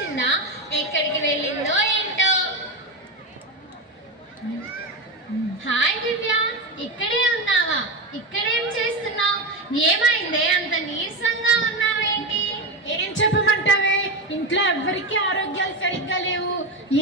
కనిపించిందా? ఎక్కడికి వెళ్ళిందో ఏంటో. హాయ్ దివ్య, ఇక్కడే ఉన్నావా? ఇక్కడేం చేస్తున్నావు? ఏమైందే అంత నీరసంగా ఉన్నావేంటి? ఏం చెప్పమంటావే, ఇంట్లో ఎవ్వరికి ఆరోగ్యాలు సరిగ్గా లేవు,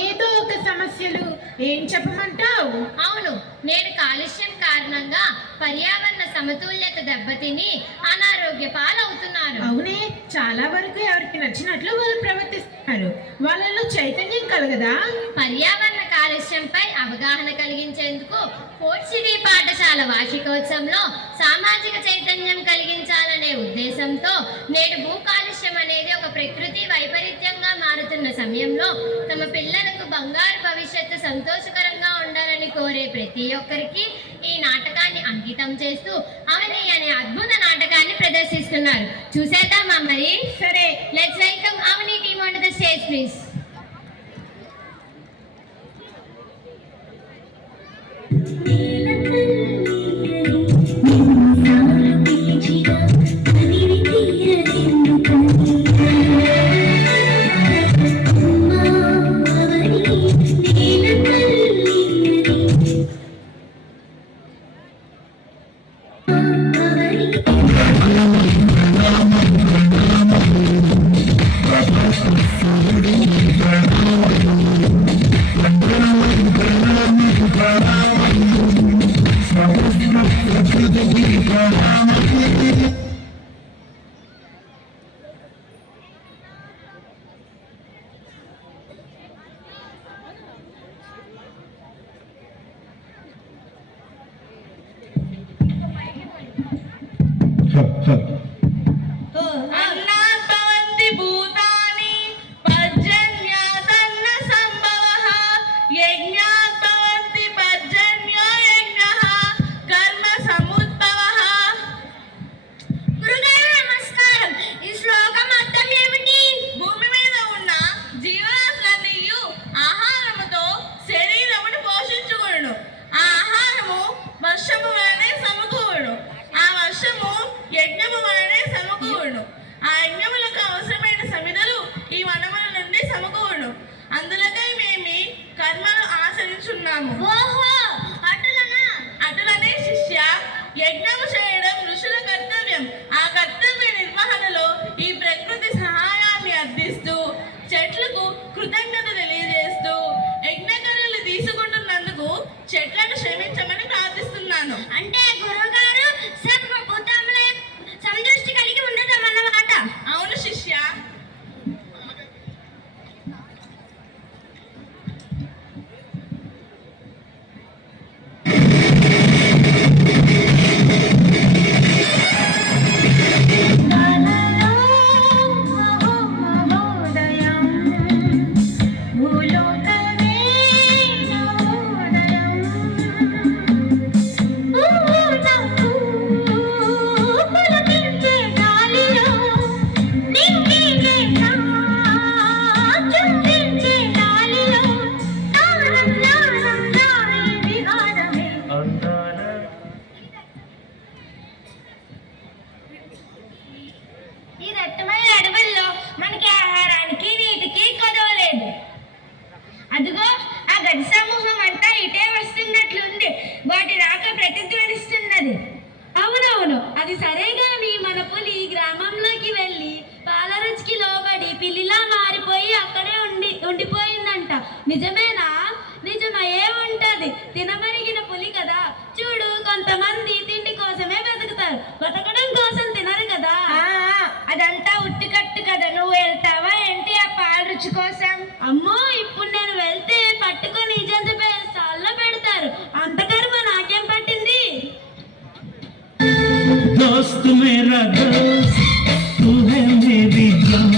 ఏదో ఒక సమస్యలు. ఏం చెప్పమంటావు? అవును, నేడు కాలుష్యం కారణంగా పర్యావరణ సమతుల్యత దెబ్బతిని అనారోగ్య పాలవుతున్నారు. అవునే, చాలా వరకు ఎవరికి నచ్చినట్లు వాళ్ళు ప్రవర్తిస్తున్నారు. వాళ్ళలో చైతన్యం కలగదా? పర్యావరణ కాలుష్యంపై అవగాహన కలిగించేందుకు ఫోర్ట్ సిటీ పాఠశాల వార్షికోత్సవంలో సామాజిక చైతన్యం కలిగించాలనే ఉద్దేశంతో నేడు భూ కాలుష్యం అనేది ఒక ప్రకృతి వైపరీత్యంగా మారుతున్న సమయంలో తమ పిల్లలకు బంగారు భవిష్యత్తు సంతోషకరంగా ఉండాలని కోరే ప్రతి ఒక్కరికి ఈ నాటకాన్ని అంకితం చేస్తూ అవని అనే అద్భుత నాటకాన్ని ప్రదర్శిస్తున్నారు. చూసేద్దామా మరి? సరే, let's welcome Avani team on to the stage please. అటులనే శిష్య, యజ్ఞము చేయడం ఋషుల కర్తవ్యం. ఆ కర్తవ్య నిర్వహణలో ఈ ప్రకృతి సహాయాన్ని అందిస్తూ చెట్లకు కృతజ్ఞత తెలియజేస్తూ యజ్ఞకర్రలు తీసుకుంటున్నందుకు చెట్లను క్షమించమని ప్రార్థిస్తున్నాను. అంటే గురువుగారు సంతృష్టి కలిగి ఉండటం అన్నమాట. అవును శిష్య. అదిగో ఆ గజ సమూహం అంతా ఇటే వస్తున్నట్లుంది. వాటి రాక ప్రతిధ్వనిస్తున్నది. అవునవును, అది సరే గాని మన పులి గ్రామంలోకి వెళ్ళి పాల రుచికి లోబడి పిల్లిలా మారిపోయి అక్కడే ఉండిపోయిందంట. నిజమేనా? నిజమయ్యే ఉంటది. తినమరిగిన పులి కదా. చూడు, కొంతమంది తిండి కోసమే బతుకుతారు, బతకడం కోసం తినరు కదా. అదంతా ఉట్టికట్టు కదా. నువ్వు వెళ్తావా ఏంటి ఆ పాల రుచి కోసం? అమ్మో, ఇప్పుడు నేను వెళ్తే పట్టుకొని సాల్లో పెడతారు. అంత కర్మ నాకేం పట్టింది? दोस्त मेरा दोस्त तू है मेरी जान,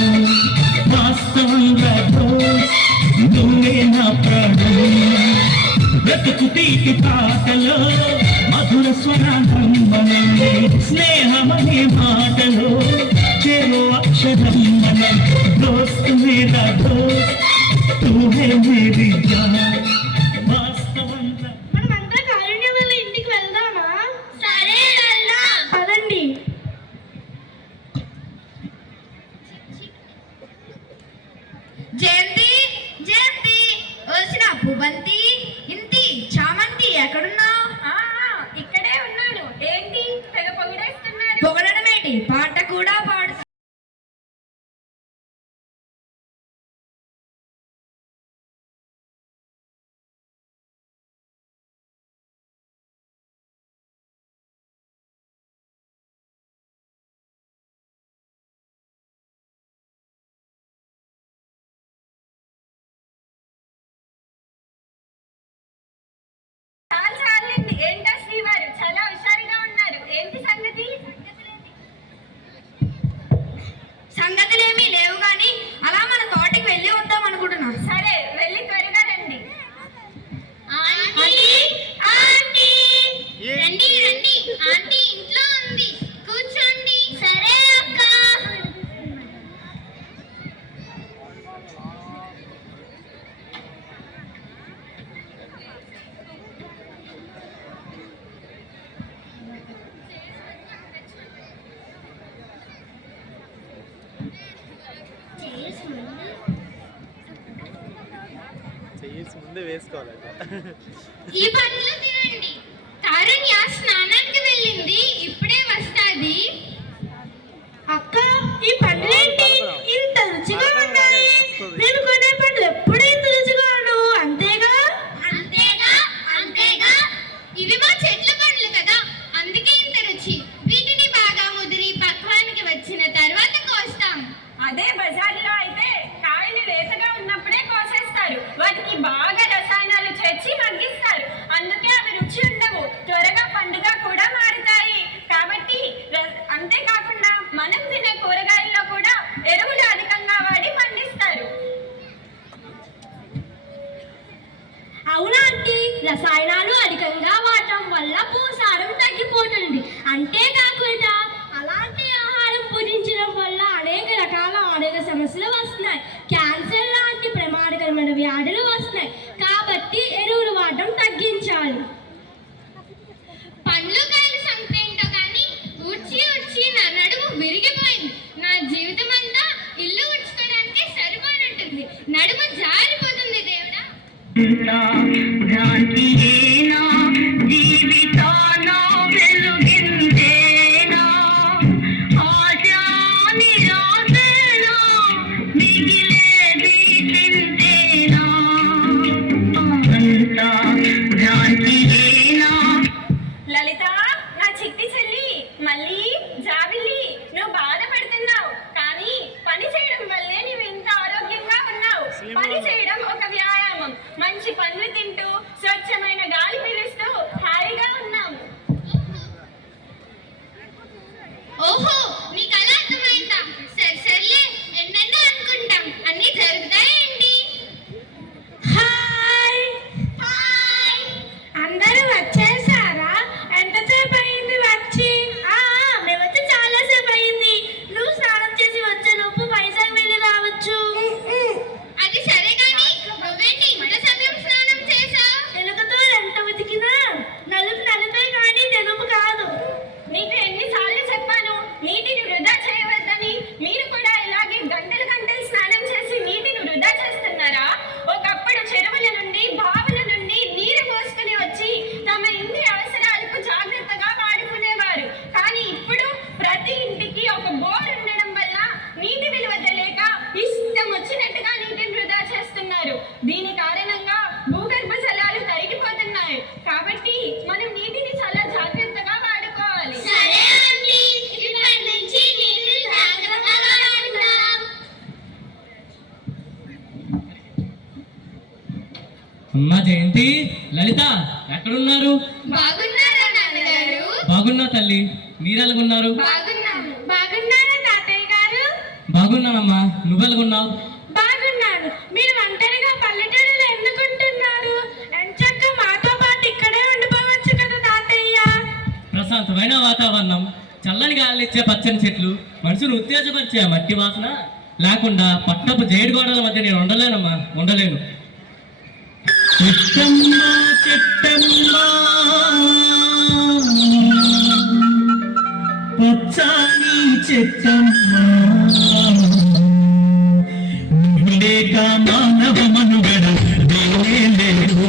वास्तవంగా दोस्त నువ్వే నా ప్రాణం. బ్రతుకుతీటి పాటలో మధుర స్వరాంతం మనం, స్నేహమనే మాటలో చెరో అక్షరం మనం. दोस्त मेरा दोस्त तू है मेरी जान, వాస్తవంగా. మనమంతా కారుణ్యం వల్ల ఇంటికి వెళ్దామా? సరే, వెళ్దాం. పదండి. అవంతి, ఇంతి, చామంతి ఎక్కడున్నావు? ఇక్కడే ఉన్నాను. ఏంటి తెగ పొగిడేస్తున్నారు? పొగడమేటి, పాట కూడా పాడు. చాలండి. ఏంటా శ్రీవారు చాలా హుషారుగా ఉన్నారు. ఏంటి సంగతి? సంగతులేమీ లేవు గాని అలా మన తోటకి వెళ్ళి వద్దాం అనుకుంటున్నా. సరే, వెళ్ళి త్వరగా రండి. రండి రండి, ఆంటీ ఇంట్లో ఉంది, కూర్చోండి. సరే అక్క. చేసి ముందే వేసుకోవాలి. ఈ పండ్లు తినండి. కారుణ్య స్నానానికి వెళ్ళింది, ఇప్పుడే వస్తాది. అక్క, ఈ పండ్లేంటి ఇంత రుచిగా ఉన్నాయి? నేను కొనే పండ్లు ఎప్పుడు ఇంత రుచిగా ఉండవు, అంతేగా? అంతేగా అంతేగా, ఇవి మా చెట్ల పండ్లు కదా, అందుకే ఇంత రుచి. వీటిని బాగా ముదిరి పక్వానికి వచ్చిన తర్వాత కోస్తాం. అదే బజార్లో అయితే కాయలు లేతగా ఉన్నప్పుడే కోసేస్తారు. వాటికి బాగా రసాయనాలు చేర్చి మగ్గిస్తారు. అందుకే అవి రుచి ఉండవు, త్వరగా పండుగ కూడా మారుతాయి. కాబట్టి అంతేకాకుండా మనం తినే కూరగాయల్లో కూడా ఎరువులు అధికంగా వాడి పండిస్తారు. అవునా ఆంటీ, రసాయనాలు అధికంగా వాడటం వల్ల భూసారం తగ్గిపోతుంది. అంతేకాకుండా అలాంటి ఆహారం భుజించడం వల్ల అనేక రకాల ఆరోగ్య సమస్యలు వస్తున్నాయి. క్యాన్సర్ లాంటి ప్రమాదకరమైన వ్యాధులు వస్తున్నాయి. కాబట్టి ఎరువులు వాడటం తగ్గించాలి. పండ్లు కాయలు సంపేంటో కానీ ఉడ్చి ఉడ్చి నా నడుము విరిగిపోయింది. నా జీవితం అంతా ఇల్లు ఉడ్చుకోవడానికే సరిపోయినట్టుంది. నడుము జారిపోతుంది దేవుడా. భ్రాంతియేనా జీవితాన వెలుగిందేనా, ఆశా నిరాశలో మిగిలేది చింతేనా, అంతా భ్రాంతియేనా. లలిత, నా చిట్టి చెల్లి, మళ్ళీ జాబిల్లి, నువ్వు బాధపడుతున్నావు. కానీ పని చేయడం వల్లే నువ్వు ఇంత ఆరోగ్యంగా ఉన్నావు. పని చేయడం ఒక వ్యాయామం. మంచి పండ్లు తింటూ స్వచ్ఛమైన గాలి పీలుస్తూ హాయిగా ఉన్నాం. ఓహో, నీకు అలా అర్థమైందా? సర్లే, ఎన్నెన్నో అనుకుంటాం, అన్ని జరుగుతాయేంటి? Hi hi. అందరూ వచ్చేసారా? ఎంతసేపు అయింది వచ్చి? మేము వచ్చి చాలాసేపు అయింది. నువ్వు స్నానం చేసి వచ్చేలోపు వైజాగ్ వెళ్ళి రావచ్చు. అది సరే కానీ నువ్వేంటి ఇంత సమయం స్నానం చేసావు? ఎలుకతో ఎంత ఉతికినా నలుపు నలుపే కానీ తెలుపు కాదు. నీకు ఎన్నిసార్లు చెప్పాను నీటిని వృధా చేయవద్దని? మీరు కూడా ఇలాగే గంటలు గంటలు స్నానం చేసి నీటిని వృధా చేస్తున్నారా? ఒకప్పుడు చెరువుల నుండి బావుల నుండి నీరు మోసుకుని వచ్చి తమ ఇంటి అవసరాలకు జాగ్రత్తగా వాడుకునేవారు. కానీ ఇప్పుడు ప్రతి ఇంటికి ఒక బోర్ ఉండడం వల్ల నీటి విలువ తెలియక ఇష్టం వచ్చినట్టుగా నీటిని వృధా చేస్తున్నారు. దీని కారణంగా భూగర్భ జలాలు తరిగిపోతున్నాయి. కాబట్టి మనం నీటిని చాలా జాగ్రత్తగా వాడుకోవాలి. సరే ఆంటీ, ఇప్పటి నుంచి నీళ్ళు జాగ్రత్తగా వాడుకుందాం. అమ్మా జయంతి, లలిత ఎక్కడున్నారు? బాగున్నారా నాన్నగారు? బాగున్నా తల్లి, మీరెలాగున్నారు? బాగున్నారా తాతయ్య గారు? బాగున్నానమ్మా, నువ్వెలాగున్నావు? బాగున్నాను. మీరు ఒంటరిగా పల్లెటూరులో ఎందుకుంటున్నారు? ఎంచక్క మాతో పాటు ఇక్కడే ఉండిపోవచ్చు కదా తాతయ్య. ప్రశాంతమైన వాతావరణం, చల్లని గాలి ఇచ్చే పచ్చని చెట్లు, మనుషులు ఉత్తేజపరిచే మట్టి వాసన లేకుండా పట్టపు జేడు గోడల మధ్య నేను ఉండలేనమ్మా, ఉండలేను. చెట్టమ్మా చెట్టమ్మా పచ్చాని చెట్టమ్మా, నువ్వు లేక మానవ మనుగడ లేనే లేదు.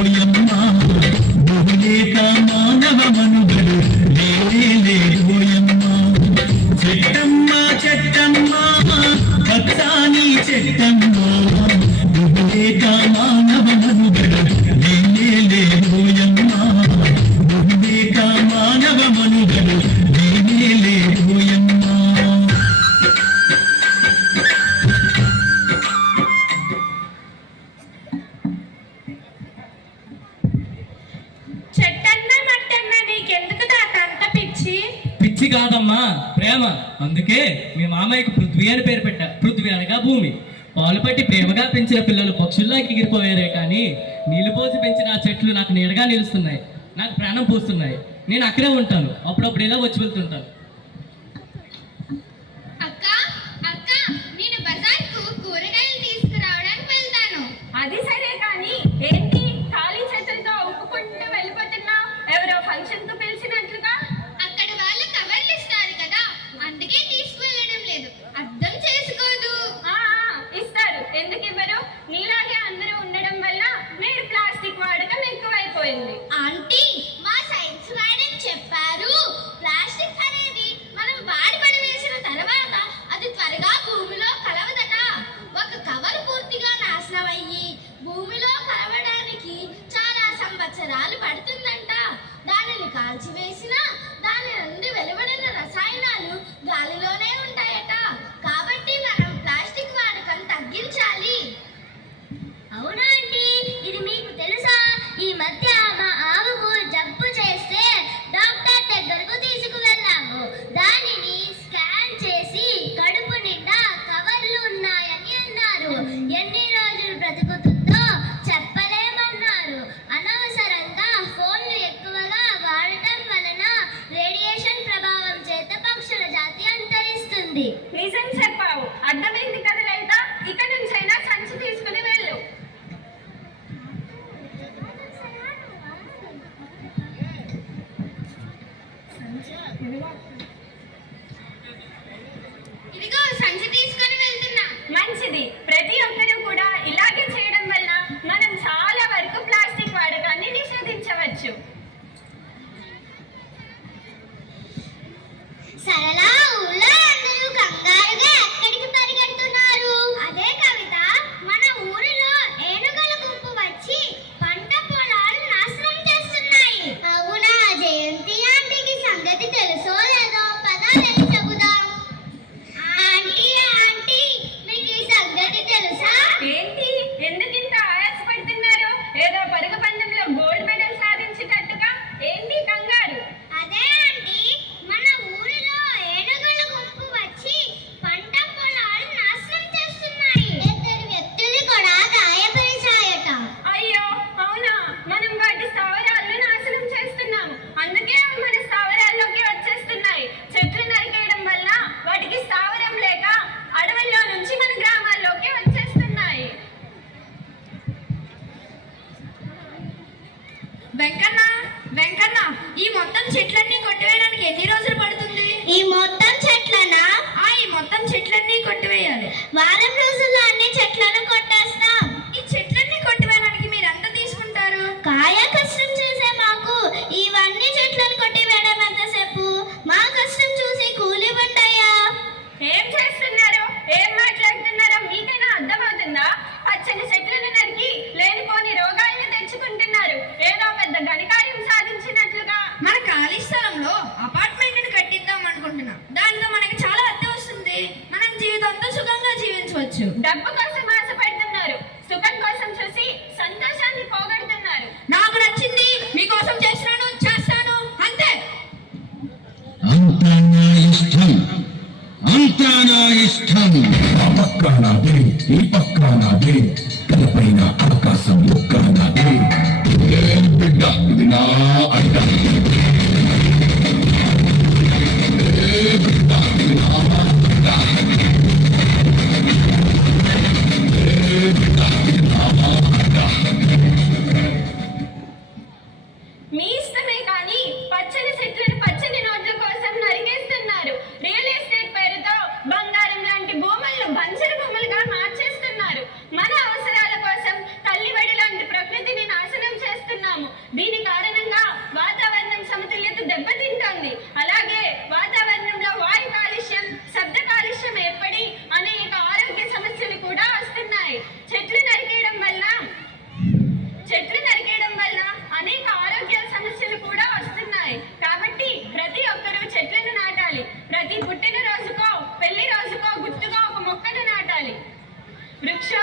మీ మామయ్యకు పృథ్వీ అని పేరు పెట్టా. పృథ్వీ అనగా భూమి. పాలు పట్టి ప్రేమగా పెంచిన పిల్లలు పక్షుల్లోకి ఎగిరిపోయారే కానీ నీళ్లు పోసి పెంచిన ఆ చెట్లు నాకు నీడగా నిలుస్తున్నాయి, నాకు ప్రాణం పోస్తున్నాయి. నేను అక్కడే ఉంటాను, అప్పుడప్పుడు ఇలా వచ్చి వెళ్తుంటాను. అక్క అక్క, నేను బజార్కు కూరగాయలు తీసుకురావడానికి వెళ్తాను. అది సరే కానీ ఏంటి ఖాళీ చేతులతో ఉప్పుకుంటూ వెళ్ళిపోతున్నావు? ఎవరో ఫంక్షన్ కు పిలిచినట్లుగా. అక్కడ వాళ్ళు కవర్లు ఇస్తారు కదా, అందుకే తీసుకువెళ్ళడం లేదు. అర్థం చేసుకోదు. ఇస్తారు, ఎందుకు ఇవ్వరు? నీలాగే అందరూ ఉండడం వల్ల నేడు ప్లాస్టిక్ వాడకం ఎక్కువైపోయింది. ఆంటీ, మా సైన్స్ మేడం చెప్పారు, ప్లాస్టిక్ అనేది మనం వాడి పడవేసిన తర్వాత అది త్వరగా భూమిలో కలవదట. ఒక కవర్ పూర్తిగా నాశనం అయ్యి భూమిలో కలవడానికి చాలా సంవత్సరాలు పడుతుందంట. దానిని కాల్చివేసినా దాని నుండి వెలువడిన రసాయనాలు గాలిలోనే ఉంటాయట. కాబట్టి మనం ప్లాస్టిక్ వాడకం తగ్గించాలి. అవునా ఆంటీ, ఇది మీకు తెలుసా? ఈ మధ్య మా ఆవుకు జబ్బు చేస్తే డాక్టర్ దగ్గరకు తీసుకువెళ్ళాము. దానిని స్కాన్ చేసి కడుపు నిండా కవర్లు ఉన్నాయని అన్నారు. ఎన్ని రోజులు బ్రతుకుతుందో చెప్పలేమన్నారు. అనవసరంగా ఫోన్లు ఎక్కువగా వాడటం వలన రేడియేషన్ ప్రభావం చేత పక్షుల జాతి అంతరిస్తుంది. నిజం చెప్పావు, అర్థమైంది కదా లలిత. ఇక నుంచైనా సంచి తీసుకుని వెళ్ళు. ఇదిగో సంచి తీసుకొని వెళ్తున్నా. మంచిది. ప్రతి ఒక్కరూ కూడా ఇలాగే చేయడం వల్ల మనం చాలా వరకు ప్లాస్టిక్ వాడకాన్ని నిషేధించవచ్చు. సరళ, ఊళ్ళో అందరూ కంగారుగా ఎక్కడికి పరిగెడుతున్నారు? అదే కవిత, మన ఊరిలో ఏనుగుల గుంపు వచ్చి పంట పొలాలు నాశనం చేస్తున్నాయి. అవునా? జయంతి ఆంటీకి సంగతి తెలుసో లేదో? పద వెళ్ళి చెబుదాం. ఆంటీ ఆంటీ, మీకు ఈ సంగతి తెలుసా? ఏంటి, ఎందుకింత ఆయాసపడుతున్నారు? ఏదో పరుగు పందెంలో గోల్డ్ మెడల్ సాధించినట్టుగా. ఏంటి కంగారు? అదే ఆంటీ, మన ఊరిలో ఏనుగుల గుంపు వచ్చి పంట పొలాలు నాశనం చేస్తున్నాయి. ఇద్దరు వ్యక్తులు కూడా గాయపరిచాయట. అయ్యో అవునా, మనం వాటి స్థావరాలను నాశనం చేస్తున్నాము. అందుకే అవి మన స్థావరాల్లోకి వచ్చేస్తున్నాయి. చెట్లు నరికేయడం వల్ల వాటికి స్థావరం లేక అడవుల్లో నుంచి మన గ్రామాల్లోకి వచ్చేస్తున్నాయి. వెంకన్న వెంకన్న, ఈ మొత్తం చెట్లన్నీ కొట్టివేయడానికి ఎన్ని రోజులు పడుతుంది? ఈ మొత్తం చెట్లనా? ఈ మొత్తం చెట్లన్నీ కొట్టివేయాలి. వారం రోజుల్లో అన్ని చెట్లను కొట్టేస్తాం. ఈ చెట్లన్నీ కొట్టివేయడానికి మీరు ఎంత తీసుకుంటారు? కాయ కష్టం చేసే మాకు ఇవన్నీ చెట్లను కొట్టివేయడం ఎంతసేపు? మా కష్టం చూసి కూలి ఇవ్వండయ్యా. ఏం చేస్తున్నారు, ఏం మాట్లాడుతున్నారో మీకైనా అర్థమవుతుందా? పచ్చని చెట్లను నరికి లేనిపోని రోగాలను తెచ్చుకుంటున్నారు. ఏదో పెద్ద ఘనకార్యం సాధించినట్లుగా. మన ఖాళీ స్థలంలో అపార్ట్మెంట్ కట్టిద్దాం అనుకుంటున్నాం. దానితో మనకి చాలా అద్దె వస్తుంది. మనం జీవితంతో సుఖంగా జీవించవచ్చు. డబ్బు కోసం ఆశపడుతున్నారు, సుఖం కోసం చూసి సంతోషాన్ని పోగొడుతున్నారు. నాకు నచ్చింది మీకోసం చేస్తున్నాను, చేస్తాను, అంతే. అంతా నా ఇష్టం, అంతా నా ఇష్టం. ఆ పక్క నాదే, ఈ పక్క నాదే, తలపైన ఆకాశం ఒక్క నాదే. ఏం బిడ్డ, ఇది నా అడ్డ. ఏ బిడ్డ, ఇది నా అడ్డ. ఏ బిడ్డ, ఇది నా అడ్డ. మీ ఇష్టమే కానీ పచ్చని చెట్లను పచ్చని నోట్ల కోసం నరికేస్తున్నారు. రియల్ ఎస్టేట్ పేరుతో బంగారం లాంటి భూములను బంజరు భూములుగా మార్చేస్తున్నారు. మన అవసరాల కోసం తల్లివడి లాంటి ప్రకృతిని నాశనం చేస్తున్నాము. దీని కారణంగా వాతావరణం సమతుల్యత దెబ్బతింటోంది. అలాగే వాతావరణంలో వాయు కాలుష్యం, శబ్ద కాలుష్యం ఏర్పడి అనేక ఆరోగ్య సమస్యలు కూడా వస్తున్నాయి. చెట్లు నరికేయడం వల్ల అనేక ఆరోగ్య సమస్యలు కూడా వస్తున్నాయి. కాబట్టి ప్రతి ఒక్కరూ చెట్లను నాటాలి. ప్రతి పుట్టినరోజుకో పెళ్లి రోజుకో గుర్తుగా ఒక మొక్కను నాటాలి. వృక్షో